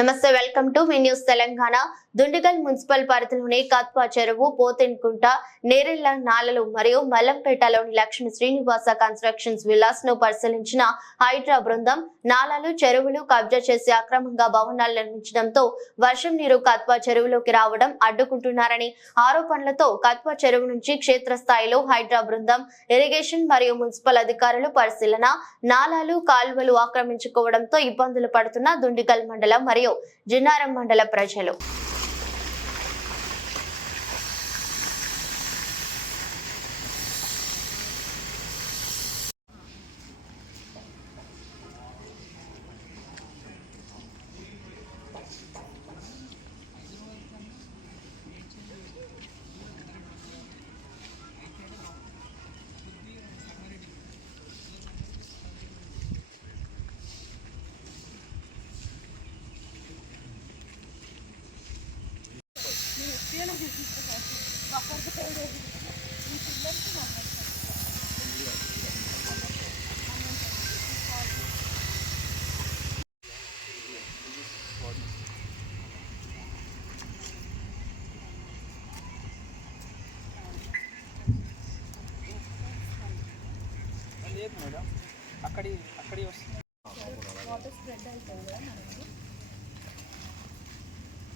నమస్తే welcome to me news Telangana. Dundigal municipal పరిధిలోని కత్వా చెరువు, పోతిన్కుంట, నేరెళ్ల నాలలు మరియు మల్లంపేటలోని లక్ష్మీ శ్రీనివాస కన్స్ట్రక్షన్స్ విల్లాస్ ను పరిశీలించిన హైడ్రా బృందం నాలలు, చెరువులు కబ్జా చేసి అక్రమంగా భవనాలు నిర్మించడంతో వర్షం నీరు కత్వా చెరువులోకి రావడం అడ్డుకుంటున్నారని ఆరోపణలతో కత్వా చెరువు నుంచి క్షేత్రస్థాయిలో హైడ్రా బృందం, ఇరిగేషన్ మరియు మున్సిపల్ అధికారులు పరిశీలన, నాలాలు, కాల్వలు ఆక్రమించుకోవడంతో ఇబ్బందులు పడుతున్న దుండిగల్ మండలం మరియు జిన్నారం మండల ప్రజలు మేడం అక్కడి వస్తుంది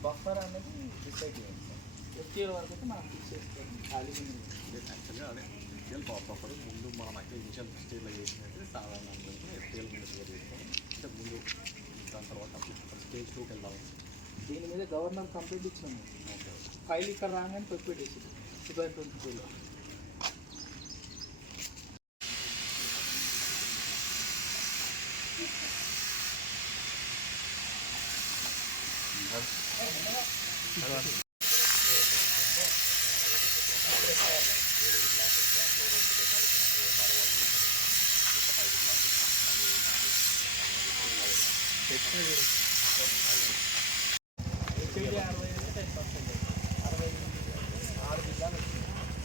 బఫర్ అనేది డిసైడ్ చేయాలి సార్. ఎఫ్టీఎల్ వరకు అయితే మనం ఫిక్స్ చేసుకోవాలి. ఖాళీగా యాక్చువల్గా అదే ఎఫ్టీఎల్ ప్రాపర్ ముందు మనం అయితే ఇనిషియల్ స్టేజ్లో చేసినట్టు సాధారణ ఎఫ్టీఎల్ ముందు చేస్తాం. అంటే ముందు దాని తర్వాత స్టేజ్ 2కి వెళ్దాము. దీని మీద గవర్నర్ కంప్లైంట్ ఇచ్చినాము. ఫైల్ ఇక్కడ రాగానే పెట్టేసి 2022లో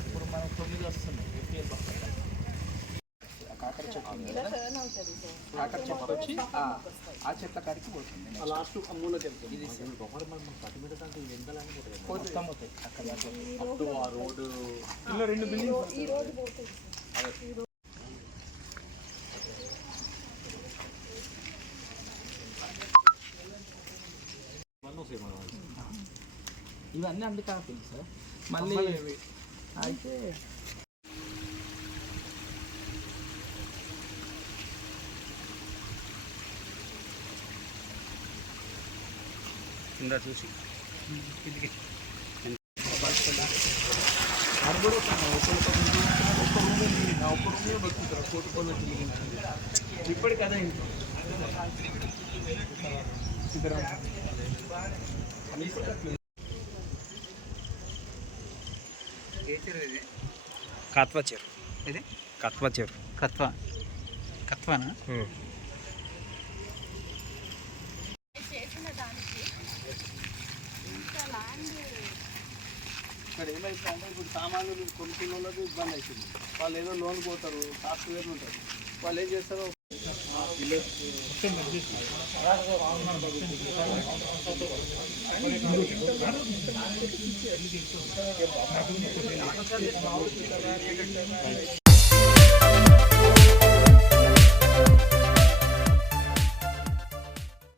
ఇప్పుడు మనం 9 వస్తున్నాయి ఎఫ్టీఎల్ బఫర్. కాకర చెట్టు వచ్చి ఆ చెట్ల కాడికి పోతుంది. లాస్ట్ మూలకి వెళ్తుంది. ఇది మొత్తం అవుతాయి అక్కడ అప్ టు ఆ రోడ్డు ఇలా 2 బిల్డింగ్స్. ఇవన్నీ అందుకే ఆపింది సార్. మళ్ళీ అయితే చూసి అది కూడా ఒక్క రూమే బతుకుతారు. కోటి ఇప్పటికి అదే కత్వా చెరువు. ఇది కత్వా చెరువు. కత్వానా? ఇక్కడ ఏమైతుందంటే ఇప్పుడు సామాన్యులు కొనుక్కున్న వాళ్ళకి ఇబ్బంది అవుతుంది. వాళ్ళు ఏదో లోన్ పోతారు, సాఫ్ట్వేర్లు ఉంటారు. వాళ్ళు ఏం చేస్తారో